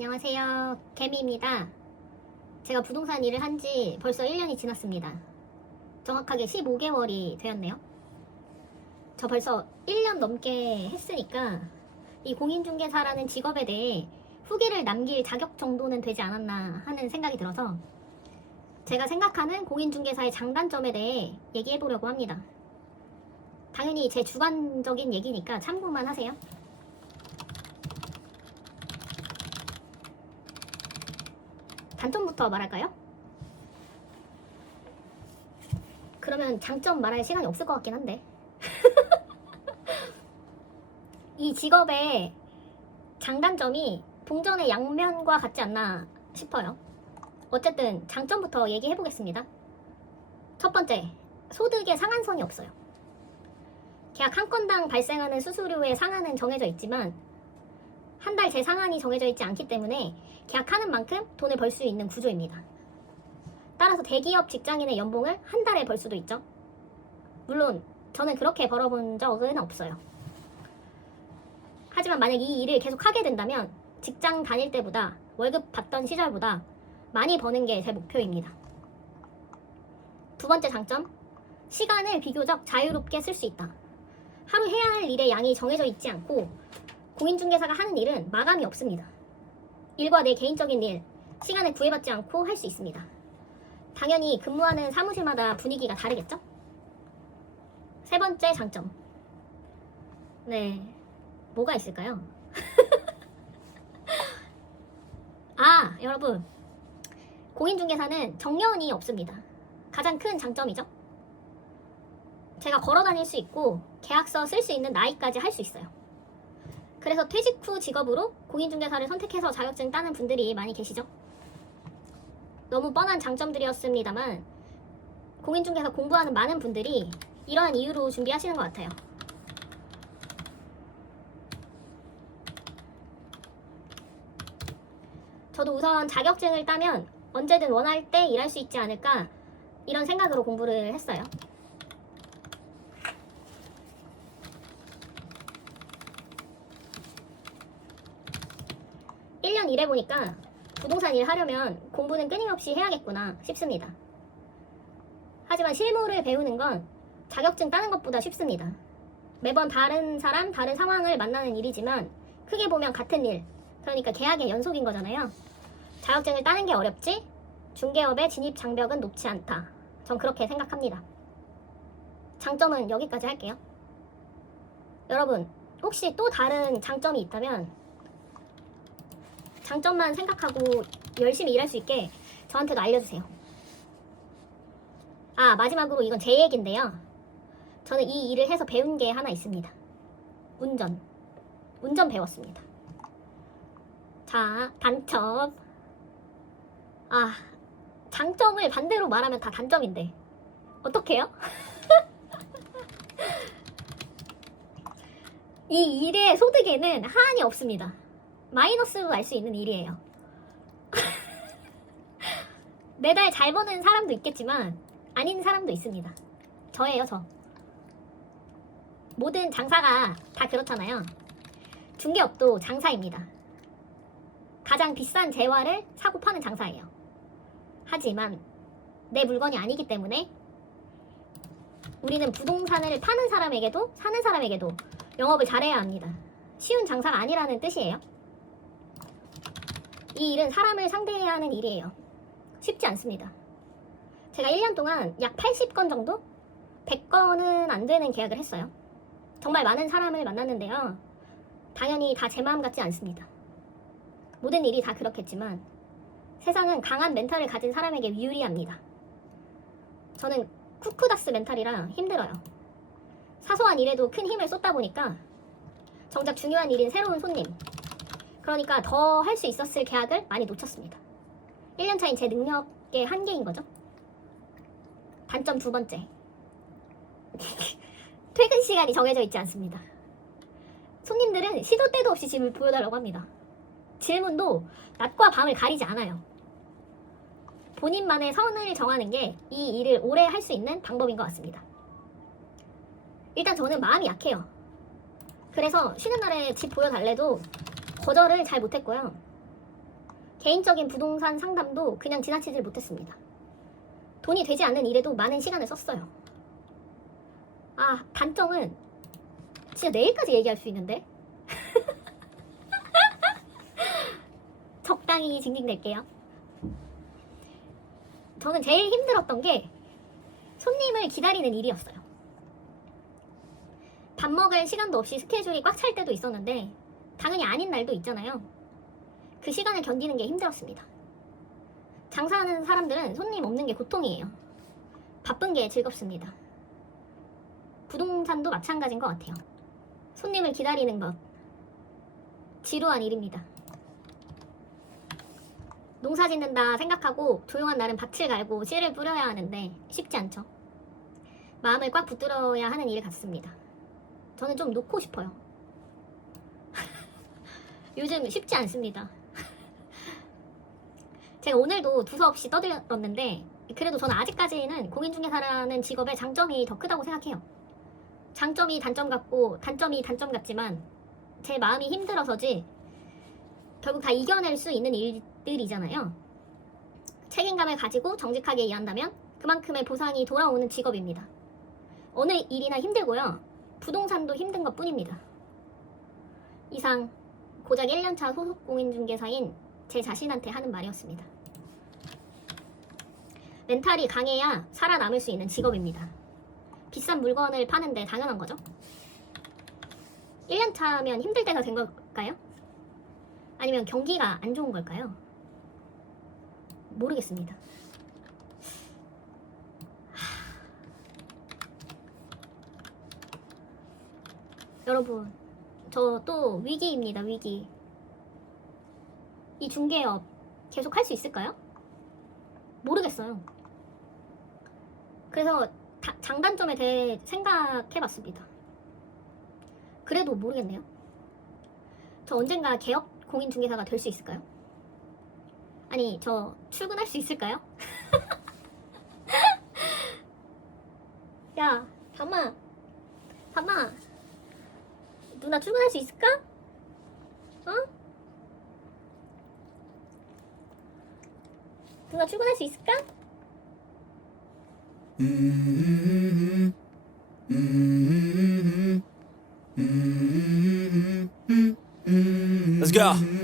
안녕하세요. 개미입니다. 제가 부동산 일을 한 지 벌써 1년이 지났습니다. 정확하게 15개월이 되었네요. 저 벌써 1년 넘게 했으니까 이 공인중개사라는 직업에 대해 후기를 남길 자격 정도는 되지 않았나 하는 생각이 들어서 제가 생각하는 공인중개사의 장단점에 대해 얘기해보려고 합니다. 당연히 제 주관적인 얘기니까 참고만 하세요. 단점부터 말할까요? 그러면 장점 말할 시간이 없을 것 같긴 한데 이 직업의 장단점이 동전의 양면과 같지 않나 싶어요. 어쨌든 장점부터 얘기해보겠습니다. 첫 번째, 소득의 상한선이 없어요. 계약 한 건당 발생하는 수수료의 상한은 정해져 있지만 한 달 제 상한이 정해져 있지 않기 때문에 계약하는 만큼 돈을 벌 수 있는 구조입니다. 따라서 대기업 직장인의 연봉을 한 달에 벌 수도 있죠. 물론 저는 그렇게 벌어본 적은 없어요. 하지만 만약 이 일을 계속 하게 된다면 직장 다닐 때보다 월급 받던 시절보다 많이 버는 게 제 목표입니다. 두 번째 장점, 시간을 비교적 자유롭게 쓸 수 있다. 하루 해야 할 일의 양이 정해져 있지 않고 공인중개사가 하는 일은 마감이 없습니다. 일과 내 개인적인 일, 시간을 구애받지 않고 할 수 있습니다. 당연히 근무하는 사무실마다 분위기가 다르겠죠? 세 번째 장점. 네, 뭐가 있을까요? 여러분. 공인중개사는 정년이 없습니다. 가장 큰 장점이죠? 제가 걸어 다닐 수 있고 계약서 쓸 수 있는 나이까지 할 수 있어요. 그래서 퇴직 후 직업으로 공인중개사를 선택해서 자격증 따는 분들이 많이 계시죠? 너무 뻔한 장점들이었습니다만 공인중개사 공부하는 많은 분들이 이러한 이유로 준비하시는 것 같아요. 저도 우선 자격증을 따면 언제든 원할 때 일할 수 있지 않을까 이런 생각으로 공부를 했어요. 일해보니까 부동산 일 하려면 공부는 끊임없이 해야겠구나 싶습니다. 하지만 실무를 배우는 건 자격증 따는 것보다 쉽습니다. 매번 다른 사람, 다른 상황을 만나는 일이지만 크게 보면 같은 일, 그러니까 계약의 연속인 거잖아요. 자격증을 따는 게 어렵지 중개업의 진입 장벽은 높지 않다. 전 그렇게 생각합니다. 장점은 여기까지 할게요. 여러분, 혹시 또 다른 장점이 있다면 장점만 생각하고 열심히 일할 수 있게 저한테도 알려주세요. 마지막으로 이건 제 얘기인데요. 저는 이 일을 해서 배운 게 하나 있습니다. 운전 배웠습니다. 자, 단점. 장점을 반대로 말하면 다 단점인데 어떡해요? 이 일의 소득에는 하한이 없습니다. 마이너스로 알 수 있는 일이에요. 매달 잘 버는 사람도 있겠지만 아닌 사람도 있습니다. 저예요, 저. 모든 장사가 다 그렇잖아요. 중개업도 장사입니다. 가장 비싼 재화를 사고 파는 장사예요. 하지만 내 물건이 아니기 때문에 우리는 부동산을 파는 사람에게도 사는 사람에게도 영업을 잘해야 합니다. 쉬운 장사가 아니라는 뜻이에요. 이 일은 사람을 상대해야 하는 일이에요. 쉽지 않습니다. 제가 1년 동안 약 80건 정도? 100건은 안 되는 계약을 했어요. 정말 많은 사람을 만났는데요. 당연히 다 제 마음 같지 않습니다. 모든 일이 다 그렇겠지만 세상은 강한 멘탈을 가진 사람에게 유리합니다. 저는 쿠쿠다스 멘탈이라 힘들어요. 사소한 일에도 큰 힘을 쏟다 보니까 정작 중요한 일인 새로운 손님, 그러니까 더 할 수 있었을 계약을 많이 놓쳤습니다. 1년 차인 제 능력의 한계인 거죠. 단점 두 번째. 퇴근 시간이 정해져 있지 않습니다. 손님들은 시도 때도 없이 집을 보여달라고 합니다. 질문도 낮과 밤을 가리지 않아요. 본인만의 선을 정하는 게 이 일을 오래 할 수 있는 방법인 것 같습니다. 일단 저는 마음이 약해요. 그래서 쉬는 날에 집 보여달래도 거절을 잘 못했고요. 개인적인 부동산 상담도 그냥 지나치질 못했습니다. 돈이 되지 않는 일에도 많은 시간을 썼어요. 아, 단점은 진짜 내일까지 얘기할 수 있는데 적당히 징징댈게요. 저는 제일 힘들었던 게 손님을 기다리는 일이었어요. 밥 먹을 시간도 없이 스케줄이 꽉 찰 때도 있었는데 당연히 아닌 날도 있잖아요. 그 시간을 견디는 게 힘들었습니다. 장사하는 사람들은 손님 없는 게 고통이에요. 바쁜 게 즐겁습니다. 부동산도 마찬가지인 것 같아요. 손님을 기다리는 것, 지루한 일입니다. 농사 짓는다 생각하고 조용한 날은 밭을 갈고 씨를 뿌려야 하는데 쉽지 않죠. 마음을 꽉 붙들어야 하는 일 같습니다. 저는 좀 놓고 싶어요. 요즘 쉽지 않습니다. 제가 오늘도 두서없이 떠들었는데 그래도 저는 아직까지는 공인중개사라는 직업의 장점이 더 크다고 생각해요. 장점이 단점 같고 단점이 단점 같지만 제 마음이 힘들어서지 결국 다 이겨낼 수 있는 일들이잖아요. 책임감을 가지고 정직하게 일한다면 그만큼의 보상이 돌아오는 직업입니다. 어느 일이나 힘들고요. 부동산도 힘든 것 뿐입니다. 이상 고작 1년차 소속 공인중개사인 제 자신한테 하는 말이었습니다. 멘탈이 강해야 살아남을 수 있는 직업입니다. 비싼 물건을 파는데 당연한 거죠. 1년차면 힘들 때가 된 걸까요? 아니면 경기가 안 좋은 걸까요? 모르겠습니다. 여러분, 저 또 위기입니다. 위기. 이 중개업 계속 할 수 있을까요? 모르겠어요. 그래서 장단점에 대해 생각해봤습니다. 그래도 모르겠네요. 저 언젠가 개업 공인중개사가 될 수 있을까요? 아니, 저 출근할 수 있을까요? 야, 밤아, 누나 출근할 수 있을까? 어? 누나 출근할 수 있을까? Let's go.